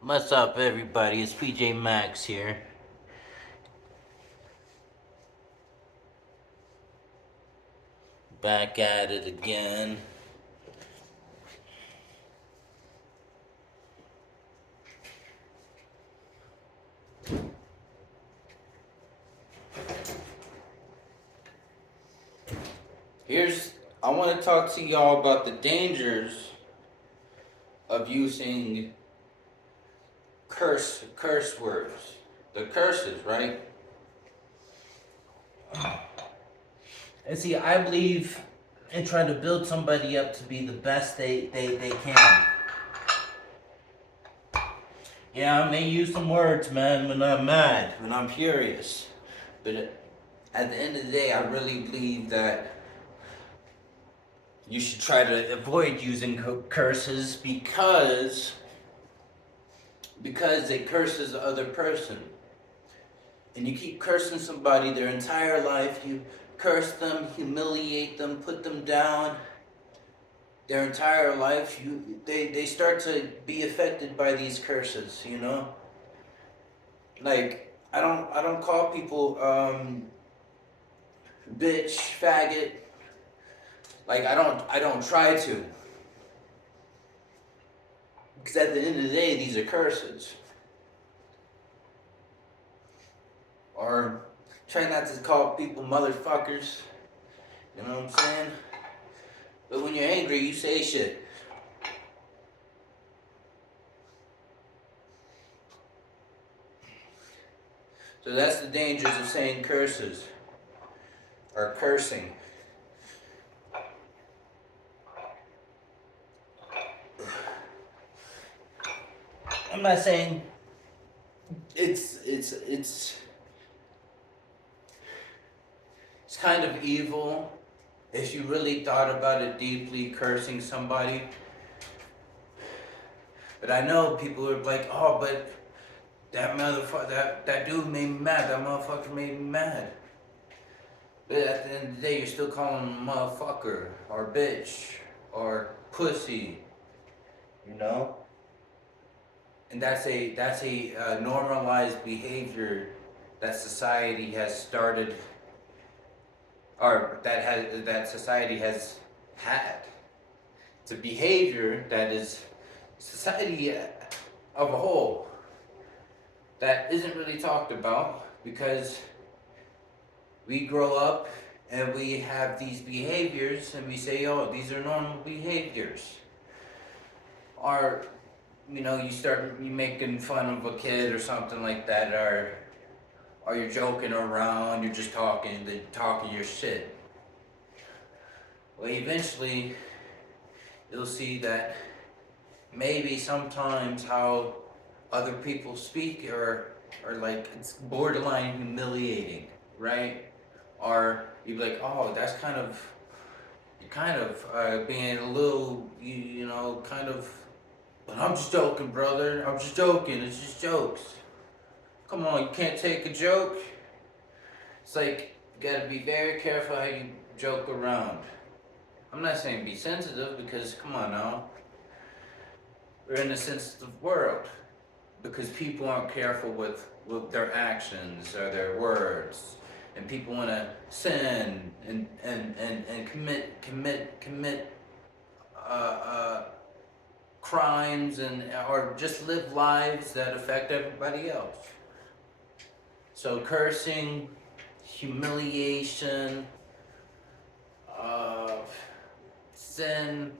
What's up, everybody? It's PJ Max here. Back at it again. I want to talk to y'all about the dangers of using curse words. The curses, right? And see, I believe in trying to build somebody up to be the best they can. Yeah, I may use some words, man, when I'm mad, when I'm furious. But at the end of the day, I really believe that you should try to avoid using curses because it curses the other person. And you keep cursing somebody their entire life. You curse them, humiliate them, put them down their entire life. They start to be affected by these curses, you know? Like I don't call people bitch, faggot. Like I don't try to. Because at the end of the day, these are curses. Or try not to call people motherfuckers. You know what I'm saying? But when you're angry, you say shit. So that's the dangers of saying curses. Or cursing. I'm not saying it's kind of evil if you really thought about it deeply, cursing somebody. But I know people are like, oh, but that motherfucker, that dude made me mad. That motherfucker made me mad. But at the end of the day, you're still calling him a motherfucker or bitch or pussy. You know. And that's a normalized behavior that society has started, or that society has had. It's a behavior that is society of a whole that isn't really talked about because we grow up and we have these behaviors and we say, oh, these are normal behaviors. Or, you making fun of a kid or something like that, or you're joking around, you're just talking your shit. Well, eventually, you'll see that maybe sometimes how other people speak or like it's borderline humiliating, right? Or you'd be like, oh, that's kind of being a little, kind of. But I'm just joking, brother. I'm just joking. It's just jokes. Come on, you can't take a joke. It's like you gotta be very careful how you joke around. I'm not saying be sensitive because come on now. We're in a sensitive world because people aren't careful with their actions or their words. And people want to sin and commit crimes and or just live lives that affect everybody else. So cursing, humiliation, sin,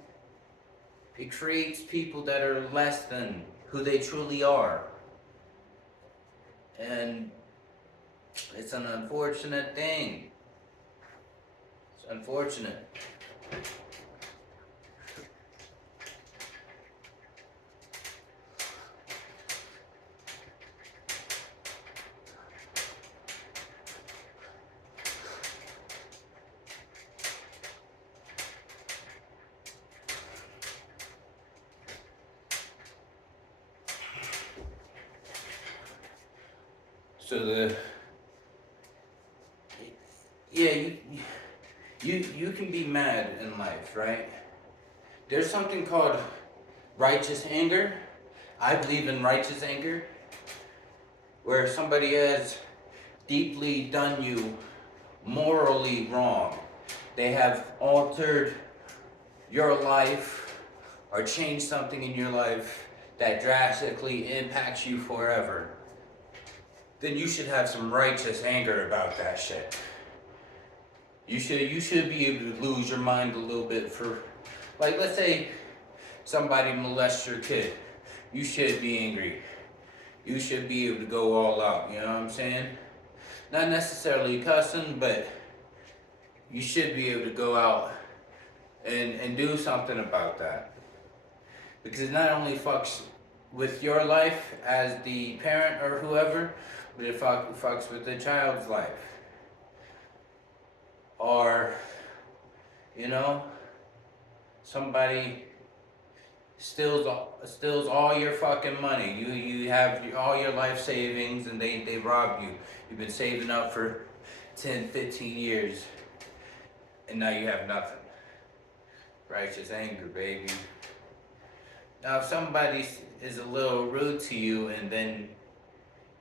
it creates people that are less than who they truly are. And it's an unfortunate thing. It's unfortunate. So you can be mad in life, right? There's something called righteous anger. I believe in righteous anger, where somebody has deeply done you morally wrong. They have altered your life or changed something in your life that drastically impacts you forever. Then you should have some righteous anger about that shit. You should be able to lose your mind a little bit for, like, let's say somebody molests your kid. You should be angry. You should be able to go all out, you know what I'm saying? Not necessarily cussing, but you should be able to go out and do something about that. Because it not only fucks with your life as the parent or whoever, but it fucks with the child's life. Or, you know, somebody steals all your fucking money. You have all your life savings and they rob you. You've been saving up for 10, 15 years and now you have nothing. Righteous anger, baby. Now if somebody is a little rude to you and then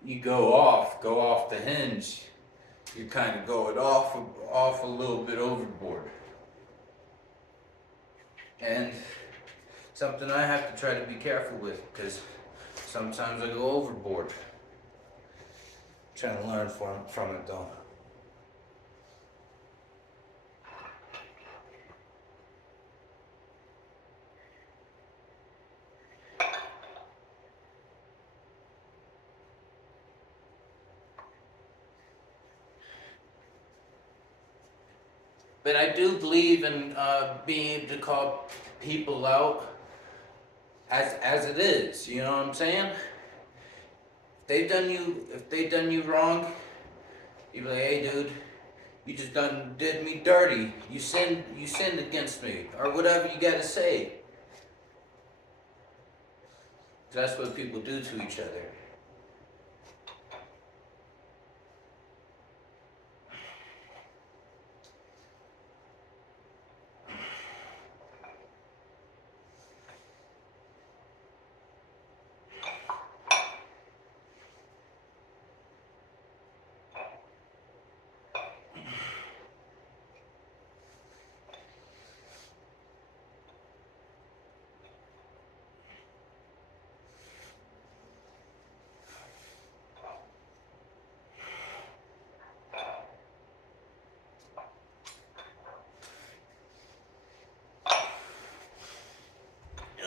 you go off the hinge, you're kind of going off a little bit overboard. And something I have to try to be careful with, because sometimes I go overboard. Trying to learn from it though. But I do believe in being able to call people out as it is. You know what I'm saying? If they done you wrong, you be like, hey, dude, you just did me dirty. You sinned against me, or whatever you gotta say. That's what people do to each other.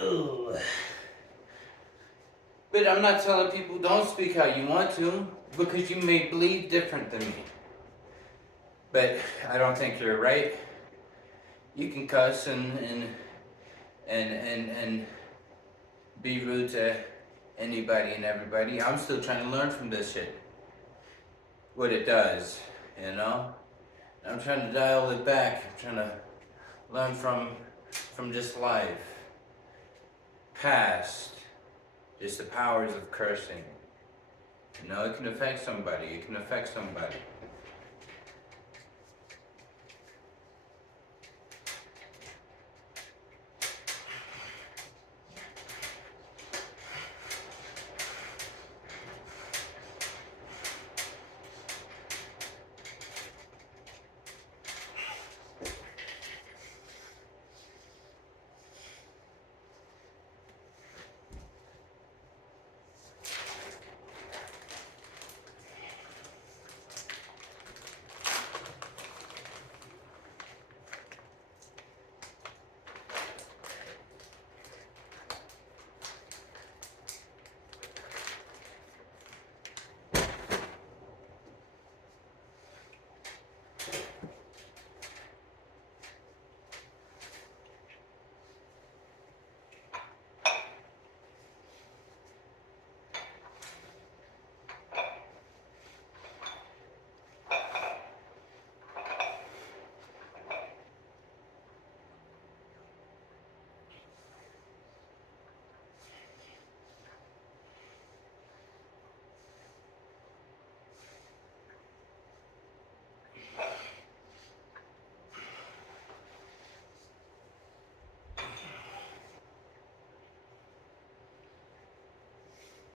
Ugh. But I'm not telling people don't speak how you want to, because you may believe different than me. But I don't think you're right. You can cuss and be rude to anybody and everybody. I'm still trying to learn from this shit. What it does, you know? I'm trying to dial it back. I'm trying to learn from just life. Past. Just the powers of cursing. You know, it can affect somebody. It can affect somebody.